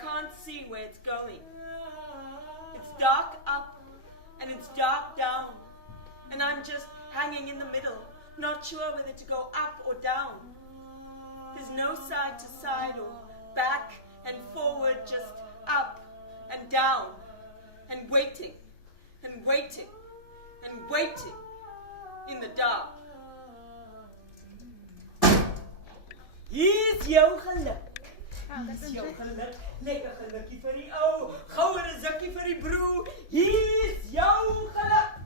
can't see where it's going. It's dark up and it's dark down, and I'm just hanging in the middle, not sure whether to go up or down. There's no side to side or back and forward, just up and down, and waiting and waiting and waiting in the dark. Hier is jouw geluk. Hier is jouw geluk. Lekker gelukkie vir die ou, goue zukkie vir die broer. Hier is jouw geluk.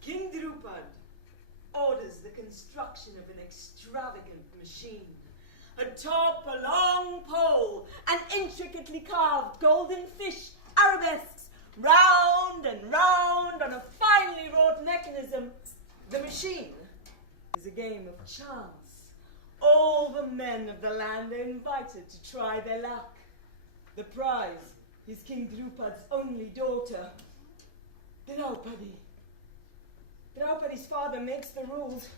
King Draupadi orders the construction of an extravagant machine. Atop a long pole, an intricately carved golden fish, arabesques, round and round on a finely wrought mechanism. The machine is a game of chance. All the men of the land are invited to try their luck. The prize is King Draupadi's only daughter, Draupadi. Draupadi's father makes the rules.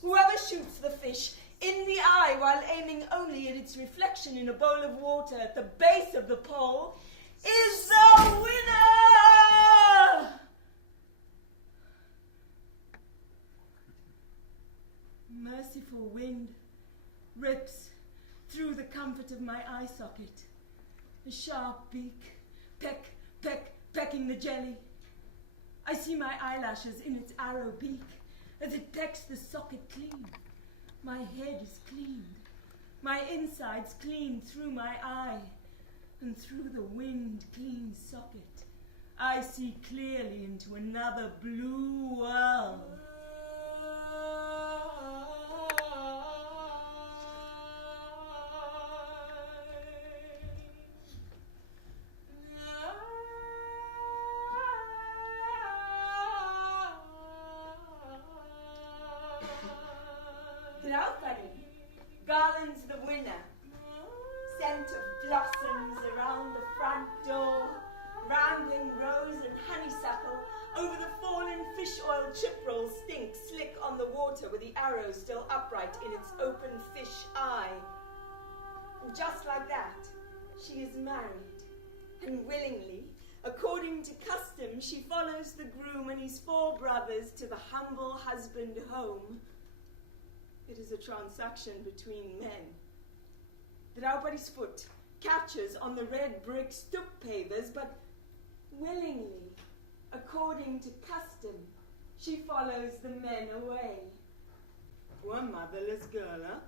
Whoever shoots the fish in the eye while aiming only at its reflection in a bowl of water at the base of the pole is the winner! Merciful wind rips through the comfort of my eye socket. A sharp beak, peck, peck, pecking the jelly. I see my eyelashes in its arrow beak as it pecks the socket clean. My head is cleaned, my insides clean through my eye, and through the wind-clean socket, I see clearly into another blue world. Draupadi garlands the winner, scent of blossoms around the front door, rambling rose and honeysuckle over the fallen fish oil chip roll stink slick on the water with the arrow still upright in its open fish eye. And just like that, she is married, and willingly, according to custom, she follows the groom and his 4 brothers to the humble husband home. It is a transaction between men. Draupadi's foot catches on the red brick stoep pavers, but willingly, according to custom, she follows the men away. Poor motherless girl, huh?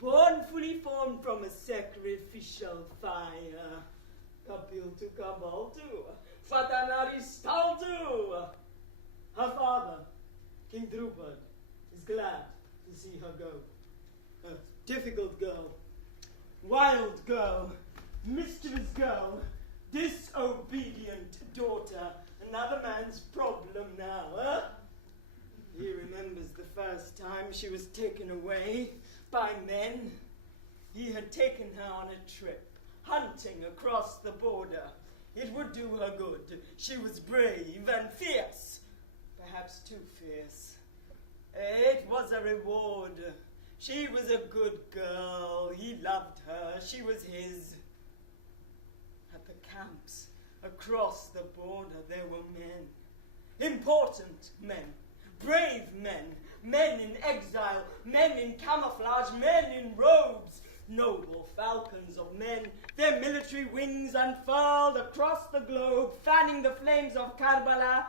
Born fully formed from a sacrificial fire. Kapil to Kabal too. Fatanari Stal too. Her father, King Draupadi, is glad to see her go. A difficult girl, wild girl, mischievous girl, disobedient daughter. Another man's problem now, huh? He remembers the first time she was taken away by men. He had taken her on a trip, hunting across the border. It would do her good. She was brave and fierce, perhaps too fierce. It was a reward. She was a good girl. He loved her. She was his. At the camps across the border, there were men. Important men. Brave men. Men in exile. Men in camouflage. Men in robes. Noble falcons of men. Their military wings unfurled across the globe, fanning the flames of Karbala.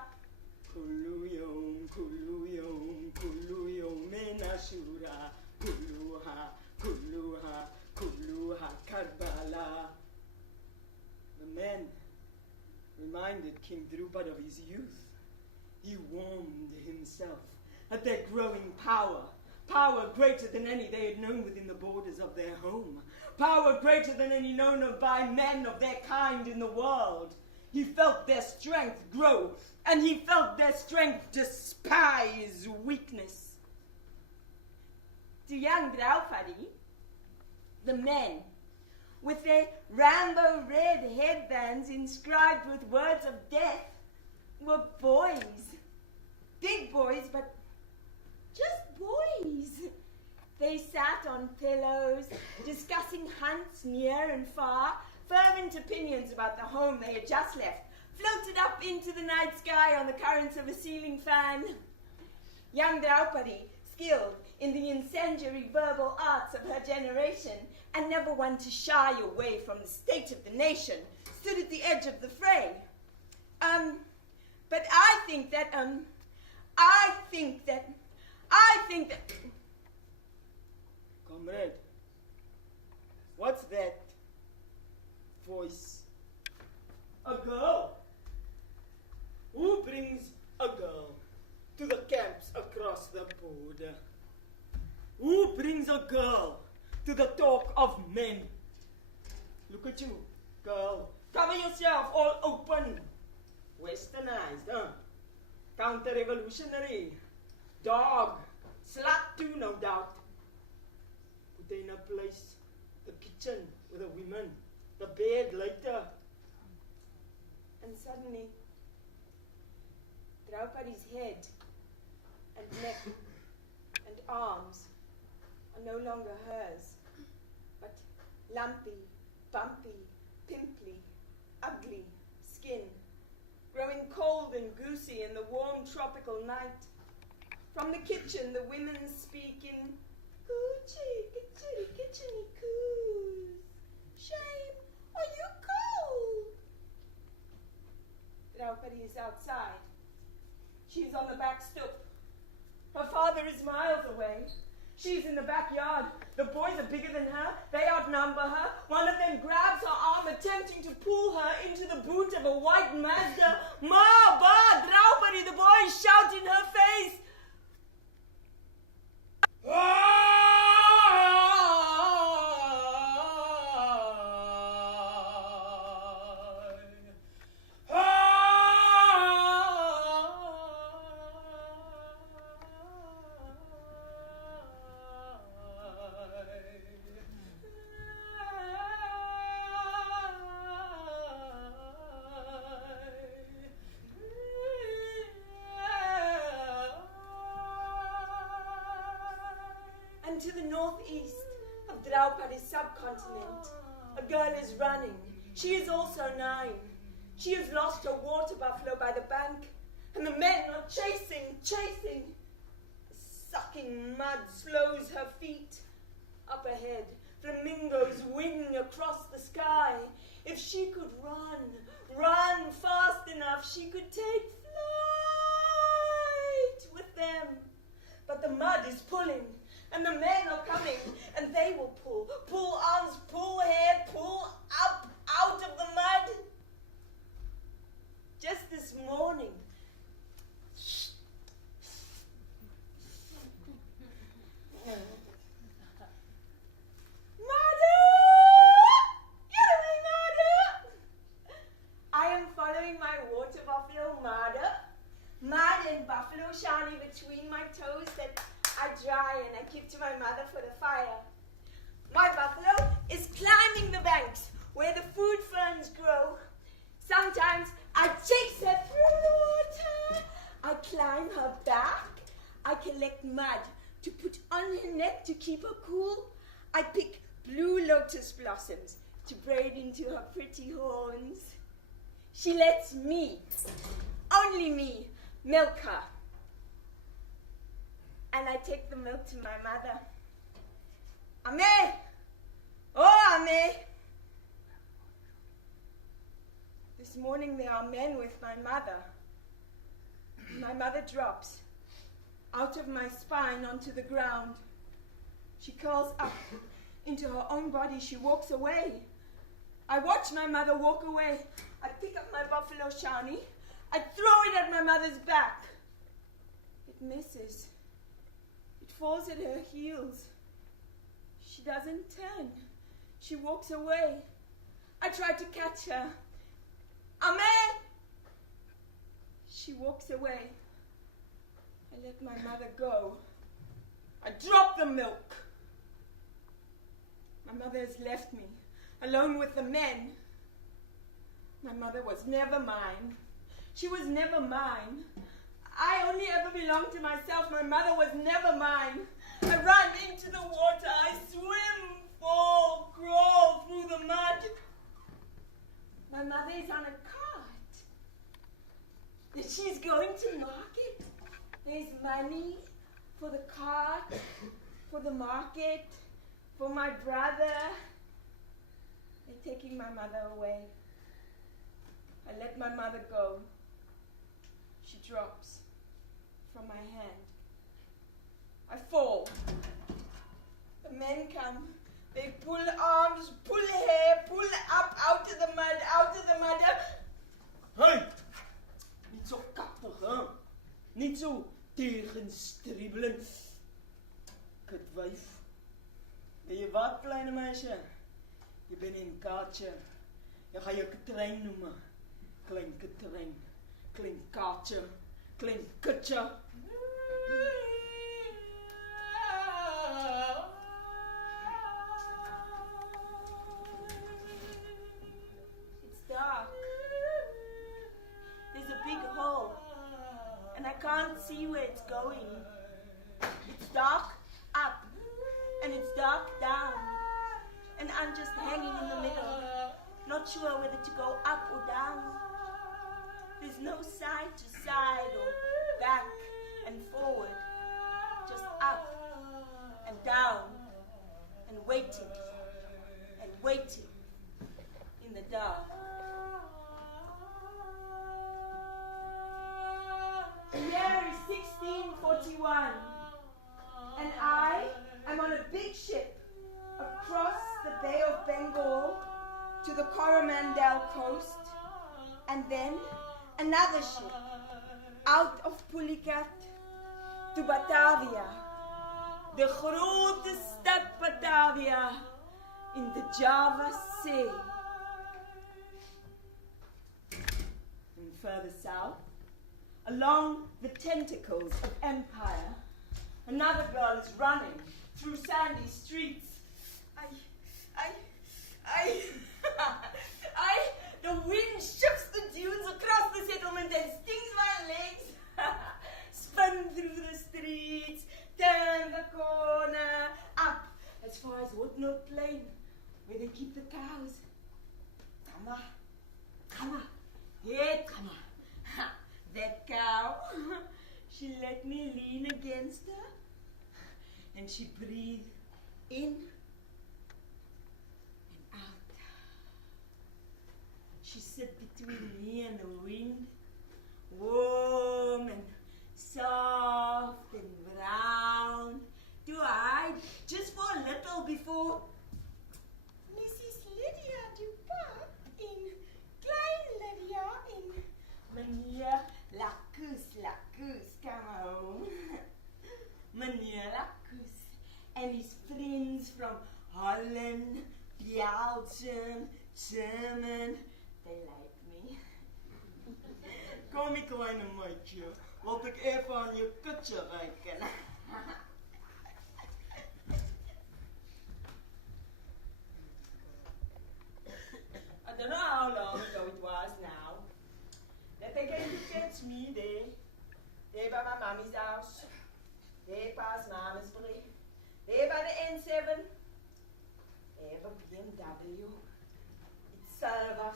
Kuluyom, kuluyom, kuluyom, menashura, kuluha, kuluha, kuluha, Karbala. The men reminded King Draupadi of his youth. He warmed himself at their growing power. Power greater than any they had known within the borders of their home. Power greater than any known of by men of their kind in the world. He felt their strength grow, and he felt their strength despise weakness. To young Draupadi, the men, with their rainbow red headbands inscribed with words of death, were boys. Big boys, but just boys. They sat on pillows, discussing hunts near and far, fervent opinions about the home they had just left, floated up into the night sky on the currents of a ceiling fan. Young Draupadi, skilled in the incendiary verbal arts of her generation, and never one to shy away from the state of the nation, stood at the edge of the fray. But I think that, Comrade, what's that voice? A girl? Who brings a girl to the camps across the border? Who brings a girl to the talk of men? Look at you, girl. Cover yourself all open. Westernized, huh? Counter-revolutionary. Dog. Slut too, no doubt. Put her in a place. The kitchen with the women. The bed later. And suddenly, Draupadi's head and neck and arms are no longer hers, but lumpy, bumpy, pimply, ugly skin, growing cold and goosey in the warm tropical night. From the kitchen, the women speak in coochie, kitchity, kitcheny coos. Shame, are you cold? Draupadi is outside. She's on the back stoop. Her father is miles away. She's in the backyard. The boys are bigger than her. They outnumber her. One of them grabs her arm, attempting to pull her into the boot of a white Mazda. Mahabharata, Draupadi, the boys shout in her face. To the northeast of Draupadi's subcontinent, a girl is running. She is also 9. She has lost her water buffalo by the bank, and the men are chasing. The sucking mud slows her feet. Up ahead, flamingos wing across the sky. If she could run fast enough, she could take flight with them. But the mud is pulling. And the men are coming, and they will pull arms, pull hair, pull up out of the mud. Just this morning, I am following my water buffalo, mud and buffalo shiny between my toes that I dry and I keep to my mother for the fire. My buffalo is climbing the banks where the food ferns grow. Sometimes I chase her through the water. I climb her back. I collect mud to put on her neck to keep her cool. I pick blue lotus blossoms to braid into her pretty horns. She lets me, only me, milk her. And I take the milk to my mother. Ame! Oh, Ame! This morning there are men with my mother. My mother drops out of my spine onto the ground. She curls up into her own body. She walks away. I watch my mother walk away. I pick up my buffalo shani. I throw it at my mother's back. It misses. Falls at her heels. She doesn't turn. She walks away. I try to catch her. Ame! She walks away. I let my mother go. I drop the milk. My mother has left me, alone with the men. My mother was never mine. She was never mine. I only ever belonged to myself. My mother was never mine. I run into the water. I swim, fall, crawl through the mud. My mother is on a cart. That she's going to market. There's money for the cart, for the market, for my brother. They're taking my mother away. I let my mother go. She drops from my hand. I fall. The men come. They pull arms, pull hair, pull up out of the mud, out of the mud. Hey! Niet zo kappig, hè? Niet zo tegenstribbelend. Kutwijf. Weet je wat, kleine meisje? Je bent een kaartje. Je gaat je Katrijn noemen. Klein Katrijn. Klein kaartje. Klein kutje. It's dark. There's a big hole. And I can't see where it's going. It's dark up. And it's dark down. And I'm just hanging in the middle. Not sure whether to go up or down. There's no side to side or back and forward. Just up and down and waiting in the dark. The year is 1641 and I am on a big ship across the Bay of Bengal to the Coromandel coast, and then another ship out of Pulikat to Batavia, the grote stad Batavia in the Java Sea. And further south, along the tentacles of empire, another girl is running through sandy streets. The wind shifts the dunes across the settlement and stings my legs. Spin through the streets, turn the corner, up as far as Woodnote Plain, where they keep the cows. Come, yeah, come. That cow, she let me lean against her, and she breathed in and out. She sat between me and the wind, warm and soft and brown, to hide just for a little before Mrs. Lydia Durban in Klein Lydia in Meneer Lacus, come home. Meneer Lacus and his friends from Holland, Belgium, German, they like me. Kom ik kleine meidje. Wil ik even aan je kutje reiken? I don't know how long ago it was now that they came to catch me there by my mommy's house, there past Mama's Brie, there by the N7, there by BMW. It's silver,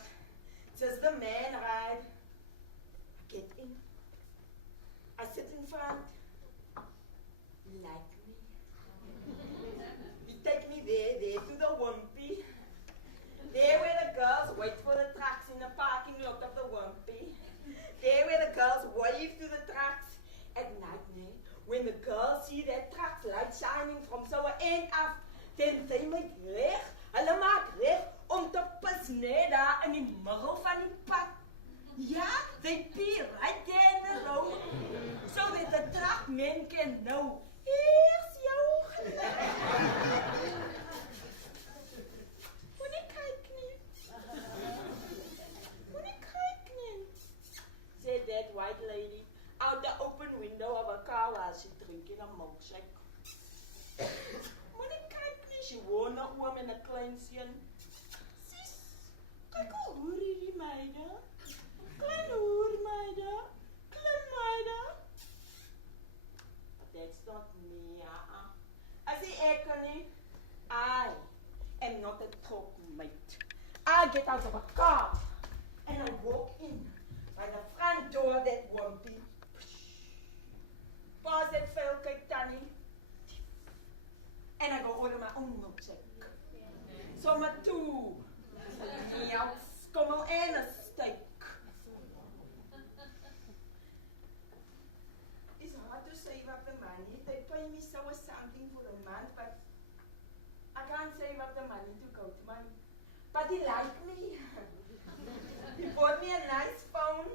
just the man ride. I get in, I sit in front, like me. He take me there to the Wimpy. There where the girls wait for the trucks in the parking lot of the Wimpy. There where the girls wave to the trucks at night, when the girls see that truck's light shining from so end af, then they make reg, hulle maak reg om te pis daar in die middel van die pad. Ja, they pee right there in the road, so that the truck men can know, here's jou geluk. Said that white lady out the open window of a car while she drinking a milkshake. Moenie kyk nie, she woon 'n oom en 'n klein seun. Sis, kyk hoe hoer hierdie meide. Klein hoer meide, klein meide. But that's not me, I say, Ekani, I am not a talk mate. I get out of a car and I walk in by the front door that won't be. Pass that veel kyk tannie. And I go order my own milkshake. So my two meals, skommel en a steak. It's hard to save up the money. They pay me so something for a month, but I can't save up the money to go to my. But he liked me. He bought me a nice phone.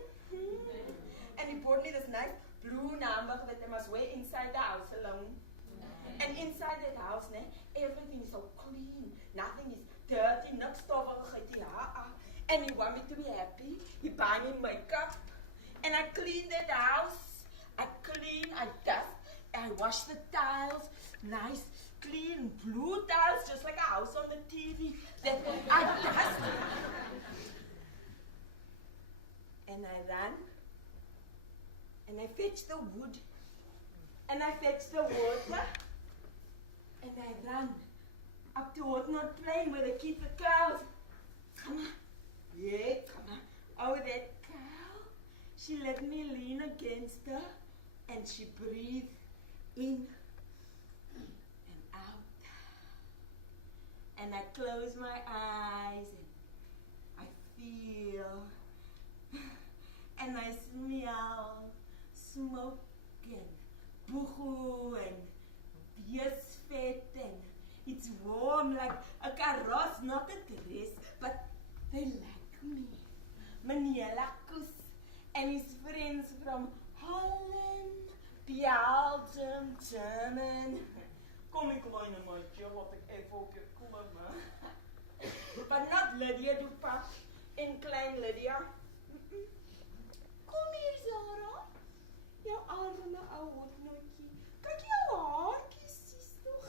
And he bought me this nice blue number that I must wear inside the house alone. And inside that house, everything is so clean. Nothing is dirty, niks stofferigheid. And he want me to be happy. He buy me makeup. And I clean that house. I clean, I dust, I wash the tiles. Nice, clean, blue tiles, just like a house on the TV. Then I dust. And I run. And I fetch the wood. And I fetch the water. And I run up to Hotnot Plain where they keep the cows. Come on. Yeah, come on. Oh, that cow. She let me lean against her. And she breathed in and out. And I close my eyes and I feel. And I smell smoke and buchu and beesvet and it's warm like a carrosse, not a dress, but they like me. Meneer Lakus and his friends from Holland, Belgium, German. Kom ek kleine maatjie, wat ek even op jou kom maar. But not Lydia Dupak en klein Lydia. Kom hier Zara. Jou arme ou hotnootjie. Kyk jou haartjies is tog.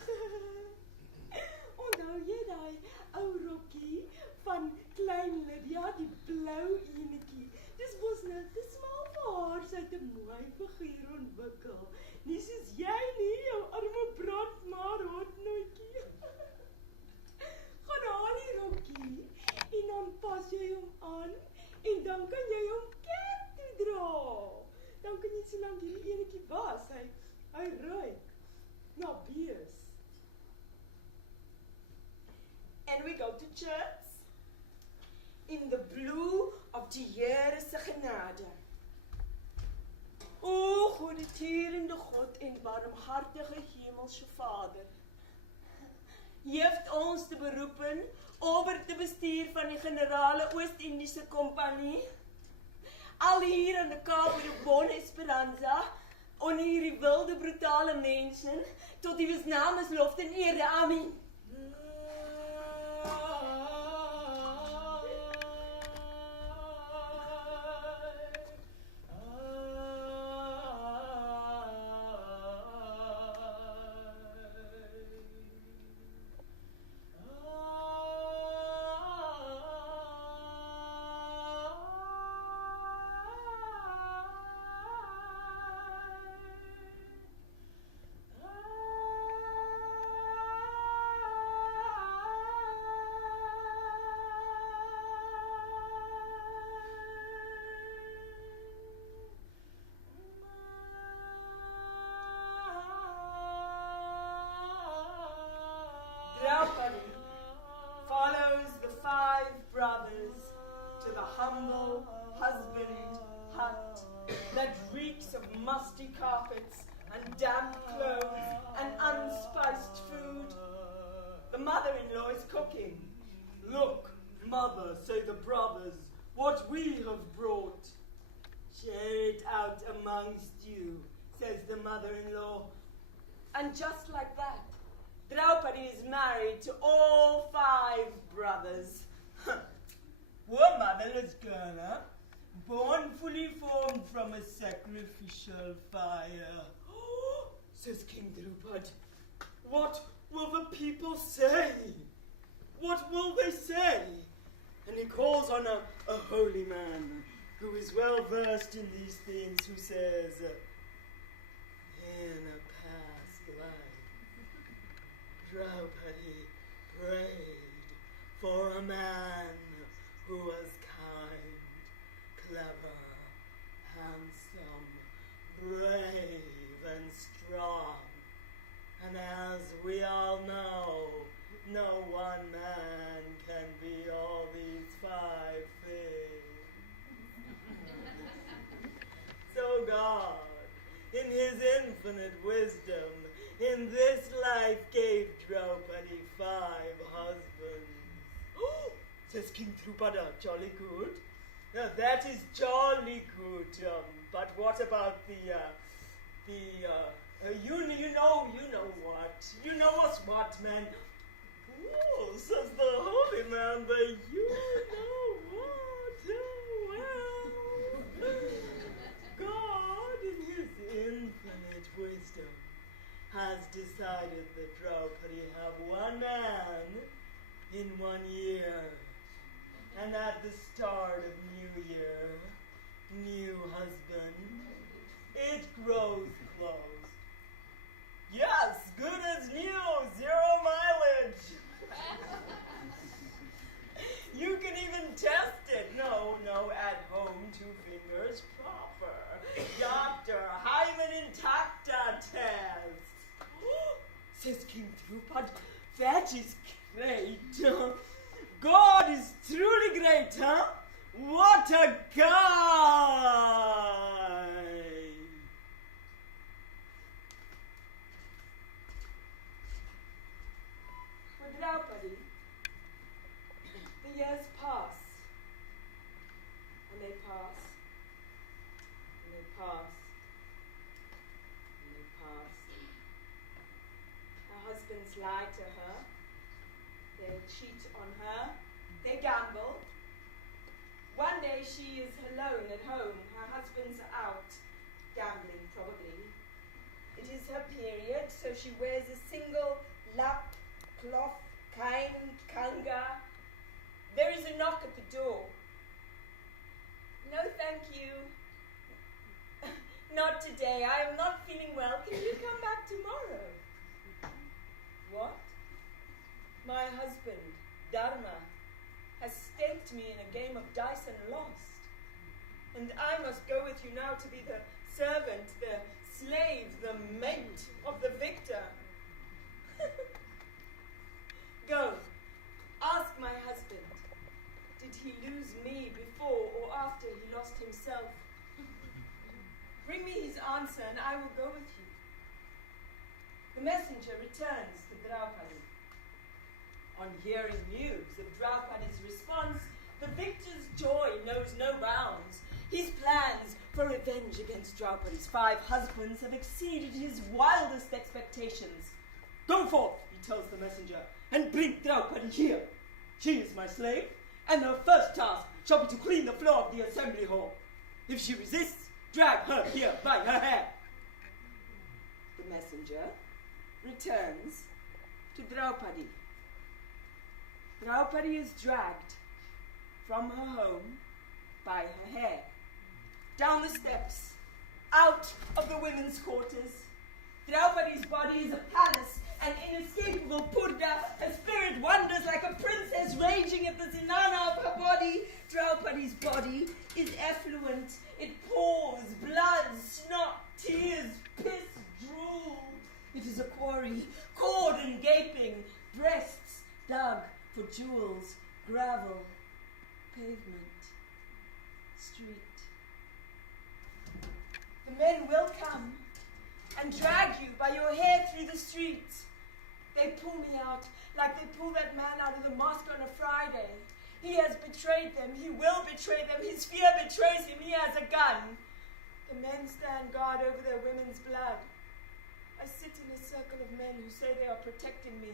Onthou jy daai ou rokkie van klein Lydia, die blou enetjie. Dis mos nou te smal vir haar, sy het 'n mooi figuur ontwikkel. Nie soos jy nie, jou arme brandmaar hotnootjie. Gaan haal die rokkie en dan pas jy hom aan en dan kan jy hom kerk toe dra. Dan kan jy so lank hierdie enetjie was. Hy ruik na bees. And we go to church in the blue of die Here se genade. O goedertierende God en barmhartige hemelse Vader, jy het ons te beroepen oor te bestuur van die generale Oost-Indiese Kompanie, al hier in die Kaap by die Bon Esperanza, onder hierdie wilde, brutale mensen, tot die names lof en ere. Amen. Draupadi follows the 5 brothers to the humble husband hut that reeks of musty carpets and damp clothes and unspiced food. The mother-in-law is cooking. Look, mother, say the brothers, what we have brought. Share it out amongst you, says the mother-in-law. And just like that, Draupadi is married to all 5 brothers. Poor motherless girl, huh? Born fully formed from a sacrificial fire. Says King Draupadi, what will the people say? What will they say? And he calls on a holy man who is well versed in these things, who says, in a past life, Draupadi prayed for a man who was kind, clever, handsome, brave, and strong. And as we all know, no one man can be all these 5 things. So God, in his infinite wisdom, in this life gave Draupadi 5 husbands. Oh, says King Drupada, jolly good. Now that is jolly good. But what about you know what? You know what's what, man? Oh, says the holy man, but you know what? Oh, well. God, in his infinite wisdom, has decided that Draupadi have one man in 1 year. And at the start of New Year, new husband, it grows close. Yes, good as new, 0 mileage. You can even test it. No, at home, 2 fingers, proper. Doctor, hymen intacta test. Says King Drupad, that is great. God is truly great, huh? What a guy! For Draupadi, the years pass, and they pass, and they pass, and they pass. Her husbands lie to her, they cheat on her, they gamble. One day she is alone at home, her husband's out, gambling probably. It is her period, so she wears a single lap cloth kanga. There is a knock at the door. No, thank you. Not today. I am not feeling well. Can you come back tomorrow? What? My husband, Dharma, has staked me in a game of dice and lost. And I must go with you now to be the servant, the slave, the mate of the victor. Go, ask my husband, did he lose me before or after he lost himself? Bring me his answer and I will go with you. The messenger returns to Draupadi. On hearing news of Draupadi's response, the victor's joy knows no bounds. His plans for revenge against Draupadi's 5 husbands have exceeded his wildest expectations. Go forth, he tells the messenger, and bring Draupadi here. She is my slave, and her first task shall be to clean the floor of the assembly hall. If she resists, drag her here by her hair. The messenger returns to Draupadi. Draupadi is dragged from her home by her hair, down the steps, out of the women's quarters. Draupadi's body is a palace, an inescapable purda. Her spirit wanders like a princess raging at the zinana of her body. Draupadi's body is effluent. It pours blood, snot, tears, piss, drool. It is a quarry, cord and gaping, breasts dug for jewels, gravel, pavement, street. The men will come and drag you by your hair through the streets. They pull me out like they pull that man out of the mosque on a Friday. He has betrayed them. He will betray them. His fear betrays him. He has a gun. The men stand guard over their women's blood. I sit in a circle of men who say they are protecting me.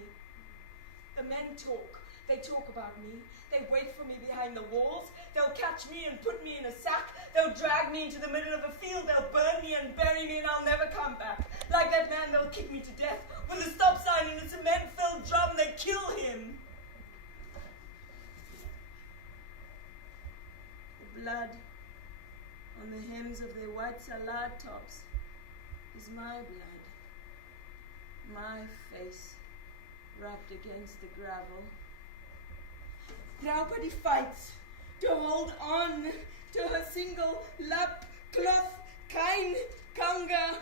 The men talk. They talk about me. They wait for me behind the walls. They'll catch me and put me in a sack. They'll drag me into the middle of a field. They'll burn me and bury me and I'll never come back. Like that man, they'll kick me to death. With a stop sign and a cement-filled drum, they kill him. The blood on the hems of their white salad tops is my blood. My face. rubbed against the gravel. Draupadi fights to hold on to her single lap cloth kain kanga.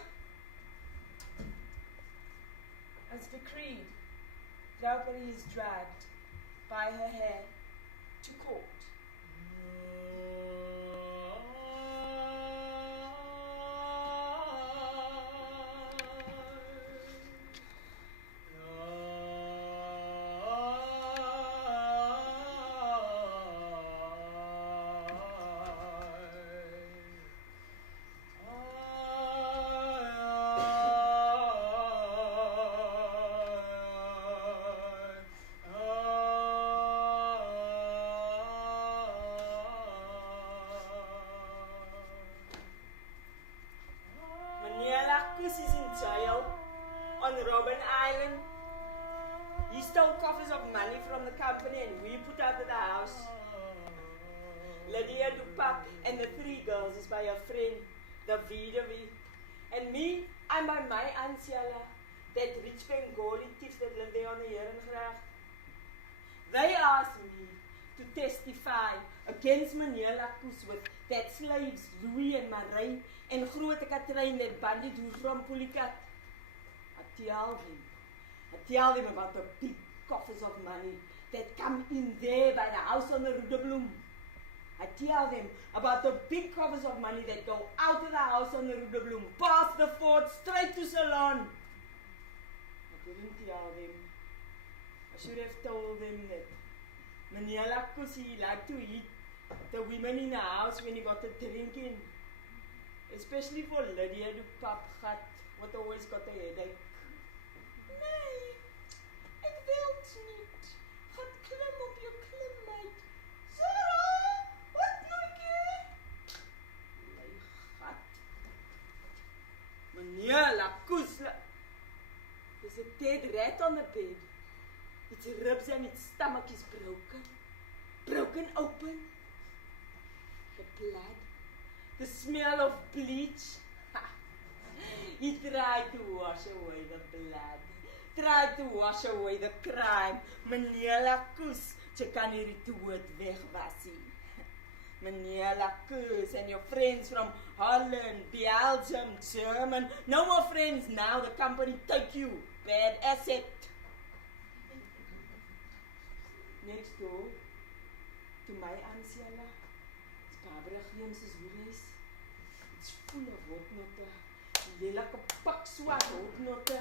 As decreed, Draupadi is dragged by her hair to court. And me, I'm by my Anciala, that rich Bengali thieves that live there on the Herengracht. They asked me to testify against meneer Lakus with that slaves Louis and Marie and Grote Katrijn that bandit who's from Pulikat. I tell them about the big coffers of money that come in there by the house on the Rue de Bloem. I tell them about the big coffers of money that go out of the house on the Rue de Bloem, past the fort, straight to Ceylon. I didn't tell them. I should have told them that meneer Lakus, he liked to eat the women in the house when he got the drinking. Especially for Lydia de Papgat, what always got a headache. Nee, ek wilt niet. Gaat klim op jou klimmeid. Zara, wat maak jy? My gat. Meneer Lakus, there's a dead rat on the bed. Its ribs and its stomach is broken open. The blood, the smell of bleach. He tried to wash away the blood, tried to wash away the crime. Meneer Lakus, jy kan hierdie dood wegwas nie. Meneer Lakus and your friends from Holland, Belgium, German, no more friends now, the company take you, bad asset. Next door, to my Anciala, it's Barbara Giems's hoereis. It's full of hotnotte, lelike pak swart hotnotte.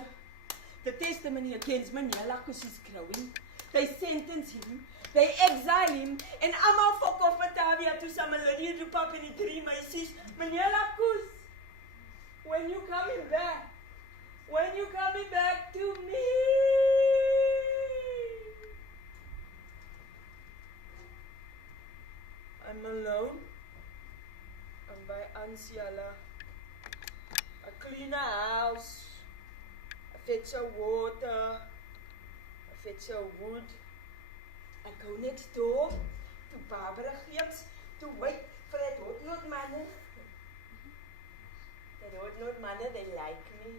The testimony against meneer Lakus is growing. They sentence him, they exile him, and almal fok off Batavia to some Lydia de Pap en die 3 meisies. Meneer Lakus, when you coming back? When you coming back to me? I'm alone. I'm by Anciala. I clean a house. I fetch a water. I fetch a wood. I go next door to Barbara Giem's to wait for that hotnot manne. That hotnot manne, they like me.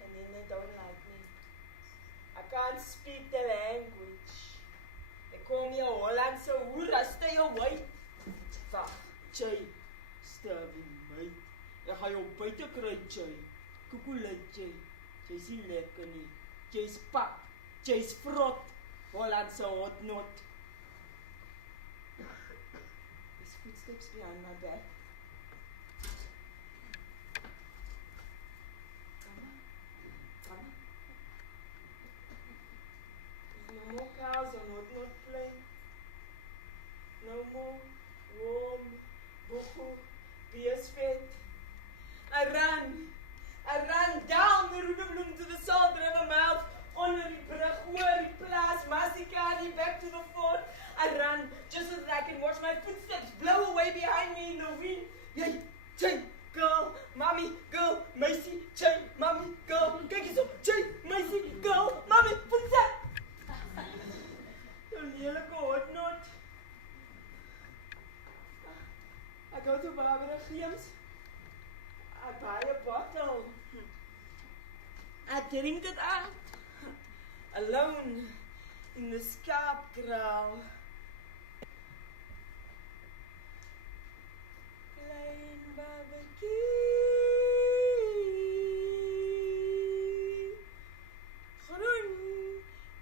And then they don't like me. I can't speak the language. They call me a Hollandse hoer, I stay away. Wag, Jay, sterving mate. Jy gaan jou buite kry, Jay. Koekoeluit, Jay. Jy's nie lekker nie. Jy's pap, Jy's vrot. Hollandse hotnot. His footsteps behind my back. Come on. There's no more cows on hotnot plain. No more warm, boho, beersvet. I ran down the Rue de Bloem to the Salt River mouth, onder die brug, oor die plaas, Massikadi, back to the fort. I ran just so that I can watch my footsteps blow away behind me in the wind. Yay, Jay, girl, mommy, girl, meisie, Jay, mommy, girl, kyk eens op, Jay, meisie, girl, mommy, footstep. Zo'n lelike hotnot. I go to Barbara Giem's. I buy a bottle. I drink it out. alone in the schaapkraal. Klein babatjie, groen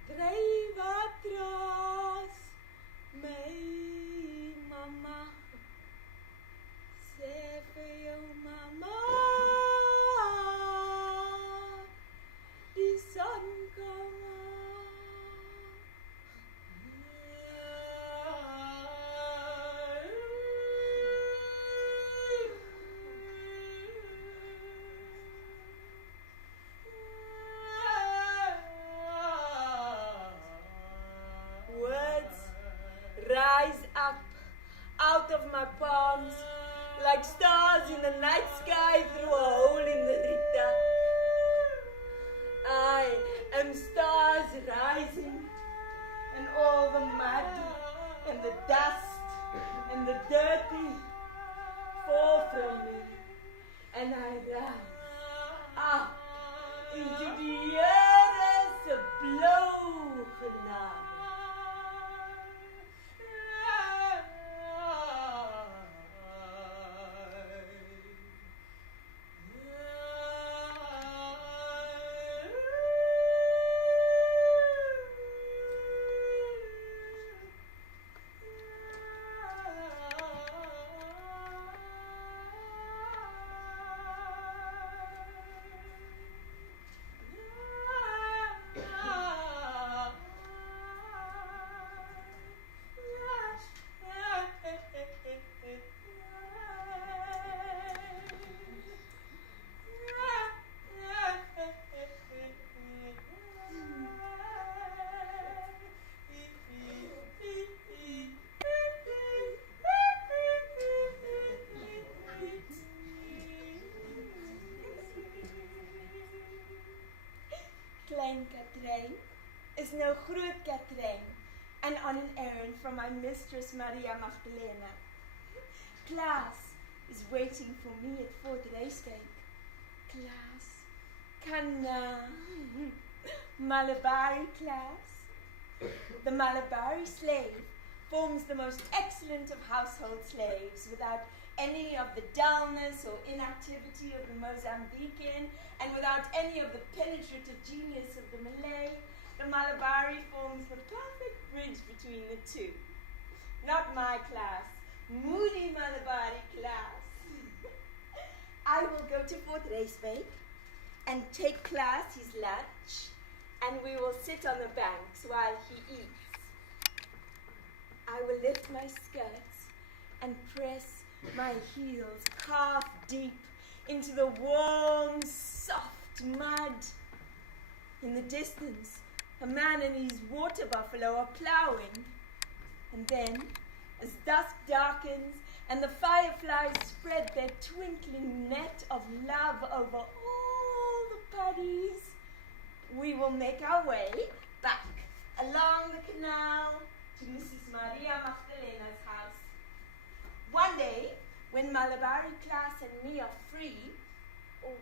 druiwatras, my mama, sê vir jou mama, die son kom rise up out of my palms like stars in the night sky through a hole in the Rita. I am stars rising, and all the mud and the dust and the dirty fall from me, and I rise up into the earth's blauw genade. Klein Katrijn is nou Grote Katrijn and on an errand from my mistress Maria Magdalena. Class is waiting for me at Fort Racebank. Class, Kana, Malabari class. The Malabari slave forms the most excellent of household slaves without any of the dullness or inactivity of the Mozambican, and without any of the penetrative genius of the Malay. The Malabari forms the perfect bridge between the two. Not my class, moody Malabari class. I will go to Fort Racebank and take class his lunch, and we will sit on the banks while he eats. I will lift my skirts and press my heels calf deep into the warm, soft mud. In the distance, a man and his water buffalo are plowing. And then, as dusk darkens and the fireflies spread their twinkling net of love over all the paddies, we will make our way back along the canal to Mrs. Maria Magdalena's house. One day, when Malabari class and me are free,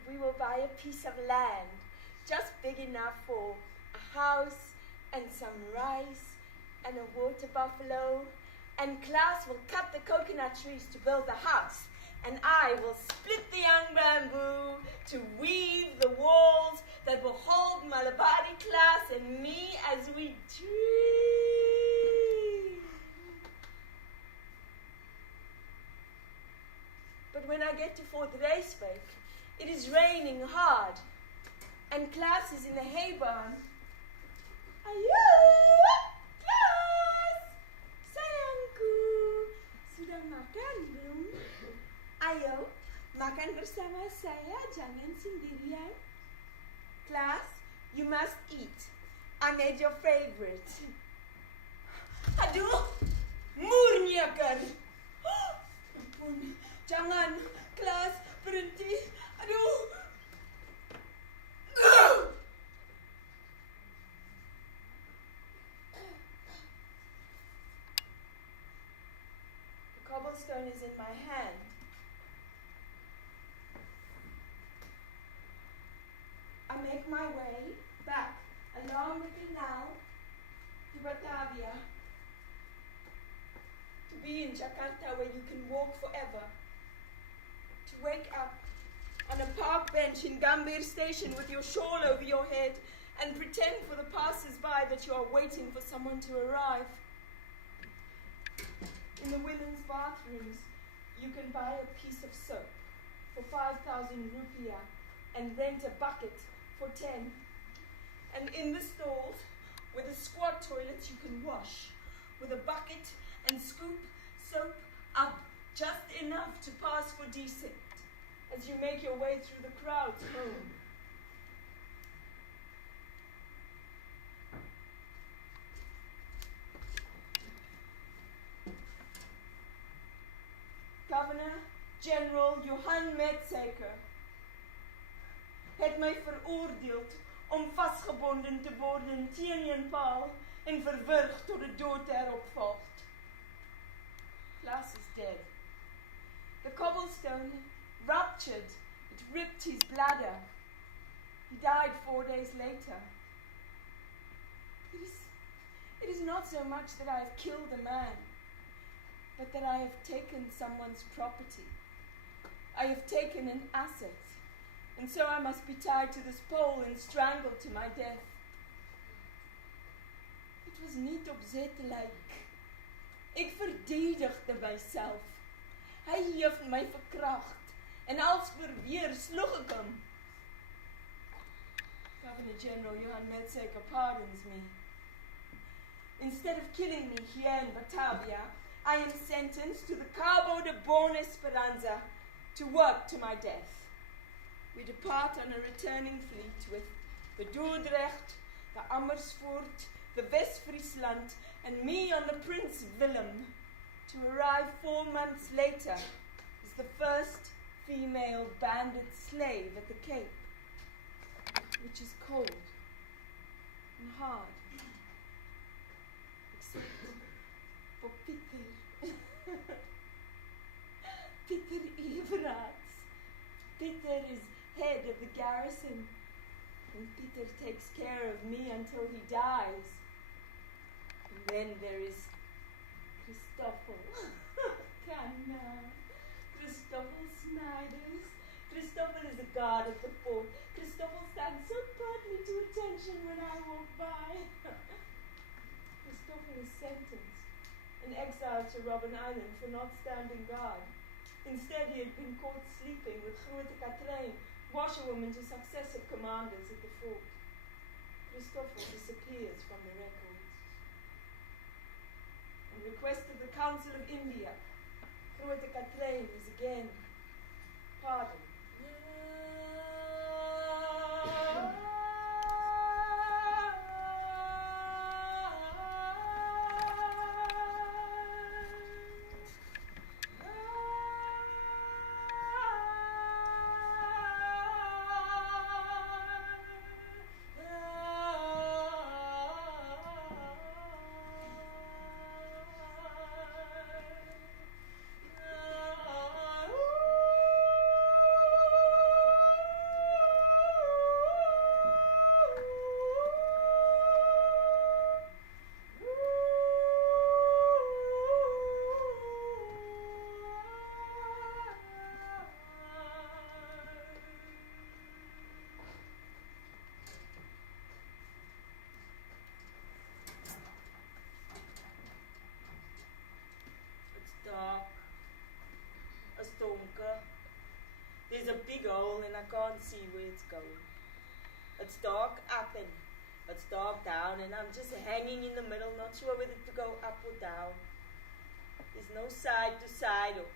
we will buy a piece of land just big enough for a house and some rice and a water buffalo, and class will cut the coconut trees to build the house, and I will split the young bamboo to weave the walls that will hold Malabari class and me as we dream. But when I get to Fort Racebank, it is raining hard, and class is in the hay barn. Ayo, class! Sayangku, sudah makan belum? Ayo, makan bersama saya, jangan sendirian. Class, you must eat. I made your favorite. Aduh, murnyakan. Jangan, kelas, berhenti. Aduh. The cobblestone is in my hand. I make my way back along along the canal to Batavia. To be in Jakarta where you can walk forever. To wake up on a park bench in Gambir Station with your shawl over your head and pretend for the passers-by that you are waiting for someone to arrive. In the women's bathrooms, you can buy a piece of soap for 5,000 rupiah and rent a bucket for 10. And in the stalls, with the squat toilets, you can wash with a bucket and scoop soap up just enough to pass for decent as you make your way through the crowds home. Governor-General Johan Metzeker het my veroordeeld om vastgebonden te worden teen een paal en verwrig tot de dood erop volgt. Klaas is dead. The cobblestone ruptured, it ripped his bladder. He died 4 days later. It is not so much that I have killed a man, but that I have taken someone's property. I have taken an asset, and so I must be tied to this pole and strangled to my death. Het was niet opzettelijk. Ik verdedigde myself. Hy heeft my verkracht, en als verweer sloeg ek hom. Governor-General Johan Metzeker pardons me. Instead of killing me here in Batavia, I am sentenced to the Cabo de Bon Esperanza to work to my death. We depart on a returning fleet with the Dordrecht, the Amersfoort, the West-Friesland, and me on the Prince Willem, to arrive 4 months later as the first female bandit slave at the Cape, which is cold and hard, except for Pieter. Pieter Abrahams. Pieter is head of the garrison, and Pieter takes care of me until he dies. And then there is Christoffel. Christoffel Snyders. Christoffel is a guard at the fort. Christoffel stands so pertly to attention when I walk by. Christoffel is sentenced in exile to Robben Island for not standing guard. Instead, he had been caught sleeping with Grote Katrijn, washerwoman to successive commanders at the fort. Christoffel disappears from the records. On request of the Council of India, Grote Katrijn is again pardoned. There's a big hole and I can't see where it's going. It's dark up and it's dark down and I'm just hanging in the middle, not sure whether to go up or down. There's no side to side or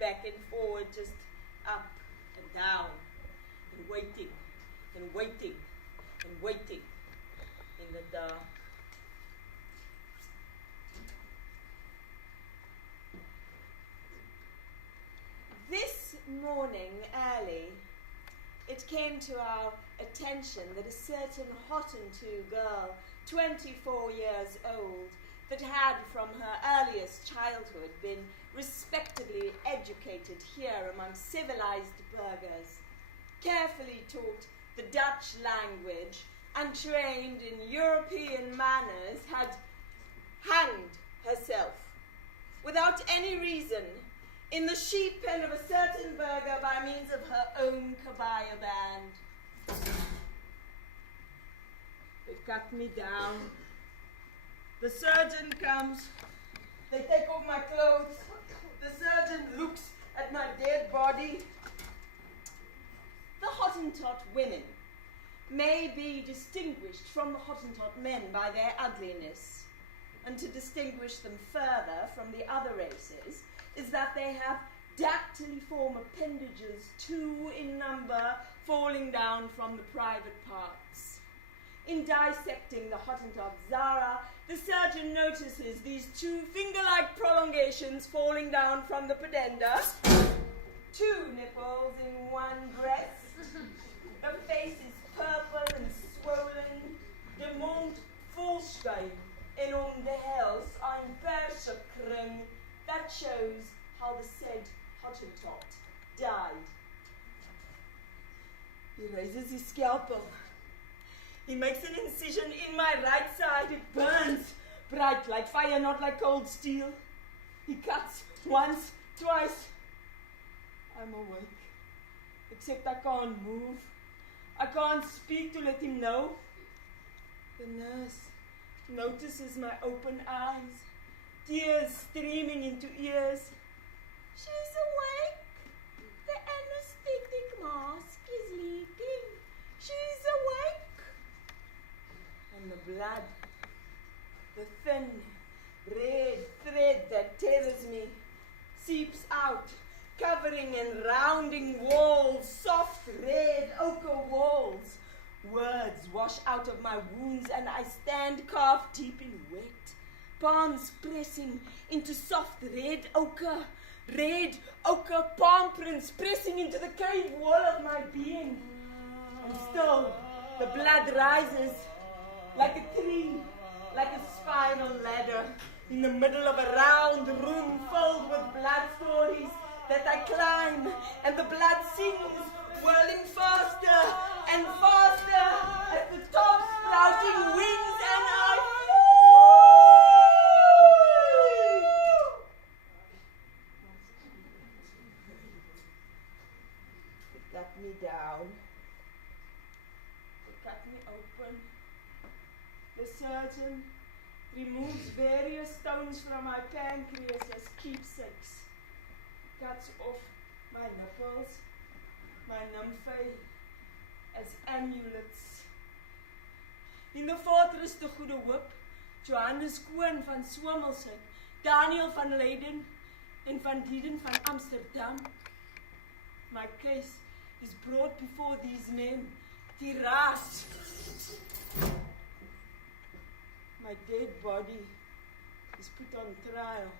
back and forward, just up and down and waiting and waiting and waiting in the dark. This morning, early, it came to our attention that a certain Hottentot girl, 24 years old, that had from her earliest childhood been respectably educated here among civilized burghers, carefully taught the Dutch language untrained in European manners, had hanged herself, without any reason, in the sheep pen of a certain burgher by means of her own kabaya band. They cut me down. The surgeon comes. They take off my clothes. The surgeon looks at my dead body. The Hottentot women may be distinguished from the Hottentot men by their ugliness, and to distinguish them further from the other races is that they have dactyliform appendages, 2 in number, falling down from the private parts. In dissecting the Hottentot Zara, the surgeon notices these 2 finger-like prolongations falling down from the pudenda, 2 nipples in one breast. The face is purple and swollen. De mond vol schuim en om de hals een persekring. That shows how the said Hottentot died. He raises his scalpel. He makes an incision in my right side. It burns bright like fire, not like cold steel. He cuts once, twice. I'm awake. Except I can't move. I can't speak to let him know. The nurse notices my open eyes, tears streaming into ears. She's awake. The anesthetic mask is leaking. She's awake. And the blood, the thin, red thread that tethers me, seeps out, covering and rounding walls, soft red ochre walls. Words wash out of my wounds and I stand calf deep in wet, palms pressing into soft red ochre palm prints pressing into the cave wall of my being. And still the blood rises like a tree, like a spiral ladder in the middle of a round room filled with blood stories that I climb, and the blood sings, whirling faster and faster at the top sprouting wings, and I flew. It cut me down. It cut me open. The surgeon removes various stones from my pancreas as keepsakes. Cuts off my nipples, my nymphae, as amulets. In the fortress de Goede Hoop, Johannes Khoekhoen van Swamelsheid, Daniel van Leiden, and Van Dieden van Amsterdam. My case is brought before these men, terrased. My dead body is put on trial.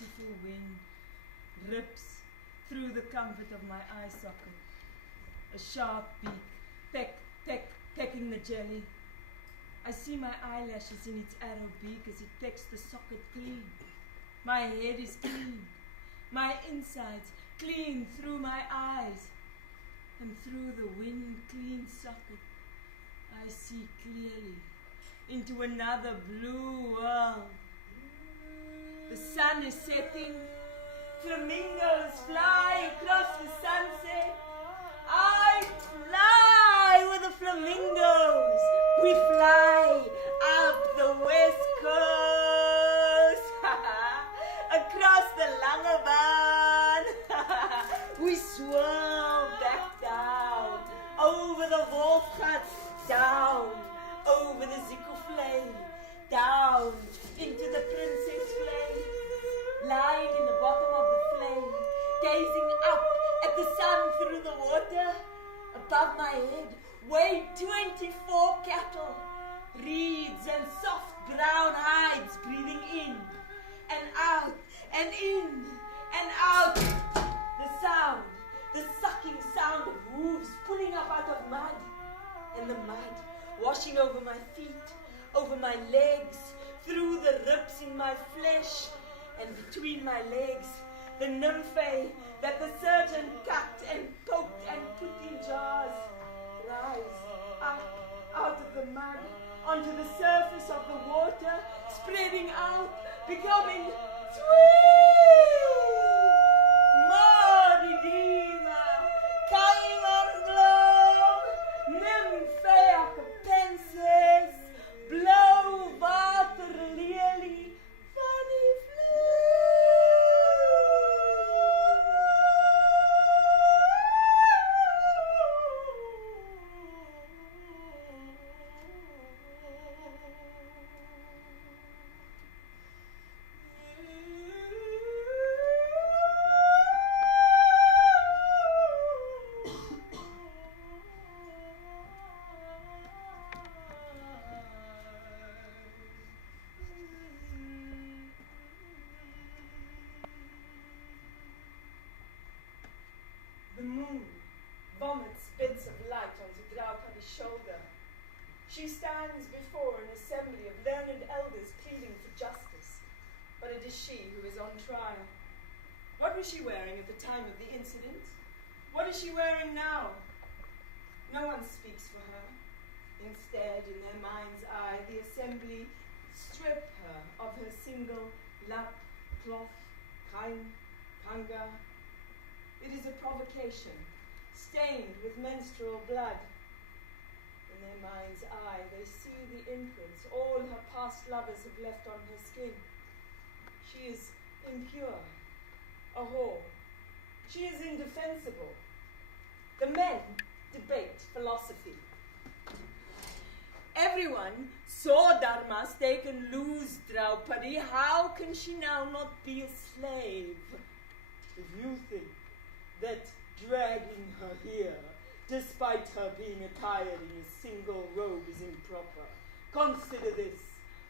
merciful wind rips through the comfort of my eye socket. A sharp beak, peck, peck, pecking the jelly. I see my eyelashes in its arrow beak as it pecks the socket clean. My head is clean, my insides clean through my eyes, and through the wind-clean socket I see clearly into another blue world. The sun is setting, flamingos fly across the sunset. I fly with the flamingos. We fly up the west coast, across the Langebaan. We swirl back down, over the Wolfgat, down, over the Zikoflei, down into the Princess Flame, lying in the bottom of the flame, gazing up at the sun through the water. Above my head weighed 24 cattle, reeds and soft brown hides breathing in and out and in and out. The sound, the sucking sound of hooves pulling up out of mud, and the mud washing over my feet, over my legs, through the rips in my flesh, and between my legs, the nymphae that the surgeon cut and poked and put in jars, rise up out of the mud, onto the surface of the water, spreading out, becoming sweet. Maridima, Kaimarglom, Nymphaea capensis, Blauw waterlelie, van die The moon vomits bits of light onto Draupadi's shoulder. She stands before an assembly of learned elders pleading for justice, but it is she who is on trial. What was she wearing at the time of the incident? What is she wearing now? No one speaks for her. Instead, in their mind's eye, the assembly strip her of her single lap, cloth, kanga. It is a provocation, stained with menstrual blood. In their mind's eye, they see the imprints all her past lovers have left on her skin. She is impure, a whore. She is indefensible. The men debate philosophy. Everyone saw Dharma's take and lose Draupadi. How can she now not be a slave? If you think that dragging her here, despite her being attired in a single robe, is improper, consider this.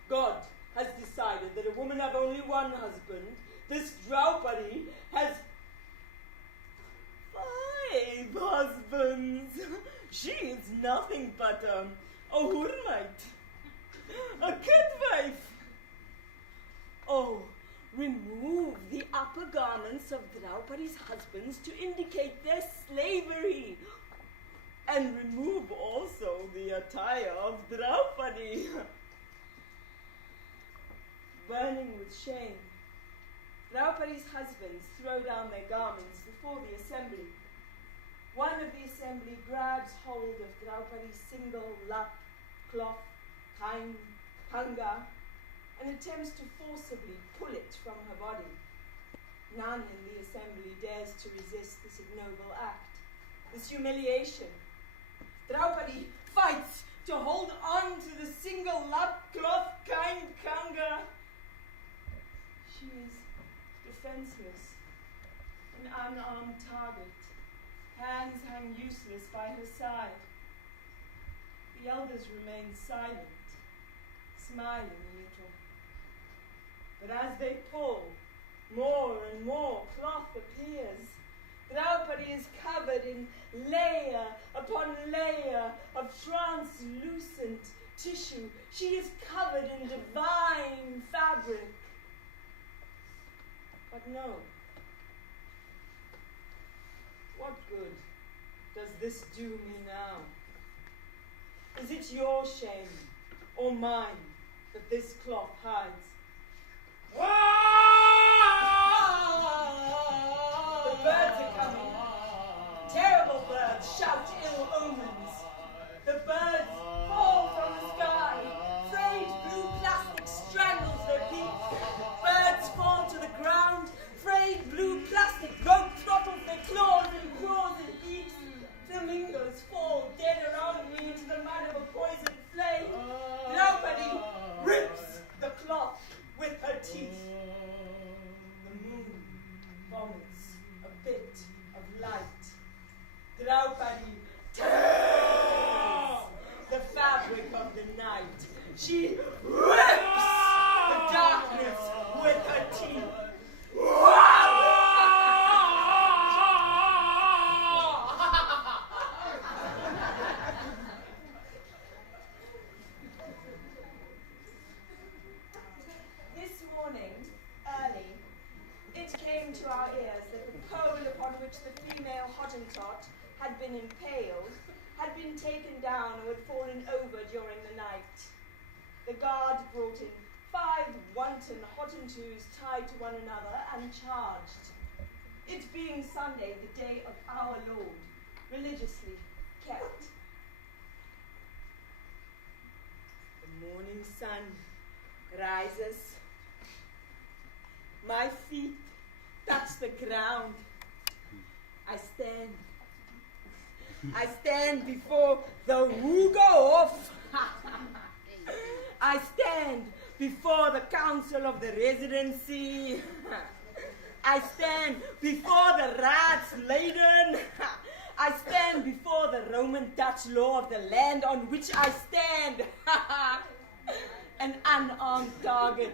God has decided that a woman have only one husband. This Draupadi has 5 husbands. She is nothing but a hoermeid, a kidwife. Oh, remove the upper garments of Draupadi's husbands to indicate their slavery, and remove also the attire of Draupadi. Burning with shame, Draupadi's husbands throw down their garments before the assembly. One of the assembly grabs hold of Draupadi's single lap, cloth, kanga, and attempts to forcibly pull it from her body. None in the assembly dares to resist this ignoble act, this humiliation. Draupadi fights to hold on to the single lap, cloth, kanga. She is defenseless, an unarmed target. Hands hang useless by her side. The elders remain silent, smiling a little. But as they pull, More and more cloth appears. Draupadi is covered in layer upon layer of translucent tissue. She is covered in divine fabric. But no. What good does this do me now? Is it your shame or mine that this cloth hides? The birds are coming. Terrible birds shout ill omens. The birds fall from the sky. Frayed blue plastic strangles their beaks. Birds fall to the ground. Frayed blue plastic rope throttles their claws and beaks. Flamingos fall dead around me into the mud of a poison flame. Draupadi rips the cloth with her teeth. The moon vomits a bit of light. Draupadi tears the fabric of the night. She rips the darkness with her teeth. This morning, early, it came to our ears that the pole upon which the female Hottentot had been impaled had been taken down or had fallen over during the night. The guard brought in 5 wanton Hottentots tied to one another and charged. It being Sunday, the day of our Lord, religiously kept. The morning sun rises. My feet touch the ground. I stand before the Hooghof. I stand before the council of the residency. I stand before the Raadsleden. I stand before the Roman Dutch law of the land on which I stand. An unarmed target.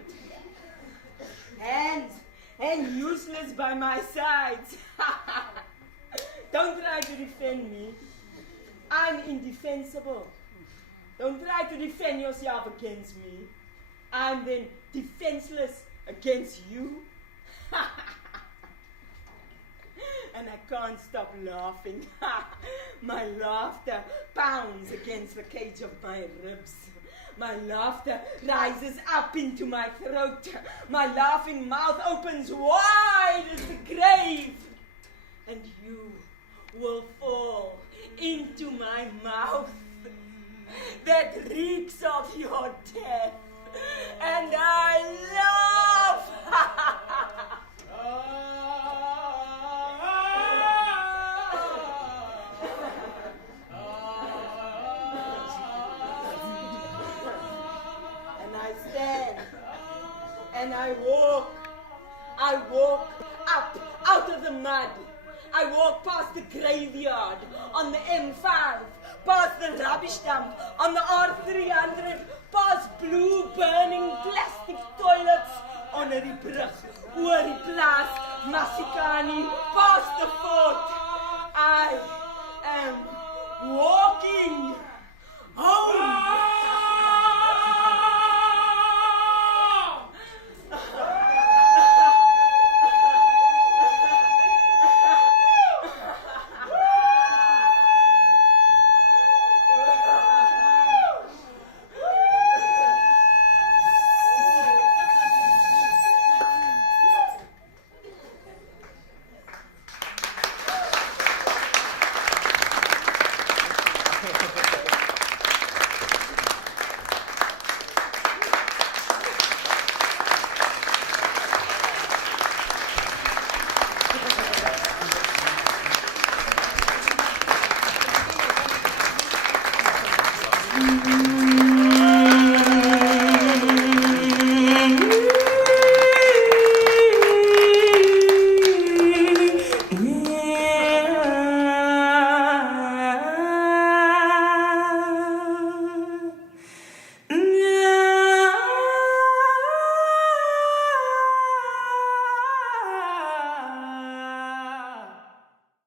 Hands and useless by my sides. Don't try to defend me. I'm indefensible. Don't try to defend yourself against me. I'm then defenseless against you. And I can't stop laughing. My laughter pounds against the cage of my ribs. My laughter rises up into my throat. My laughing mouth opens wide as the grave. And you will fall into my mouth that reeks of your death. And I laugh. And I stand. And I walk up out of the mud. I walk past the graveyard on the M5, past the rubbish dump on the R300, past blue burning plastic toilets onder die brug, oor die plaas Masikani,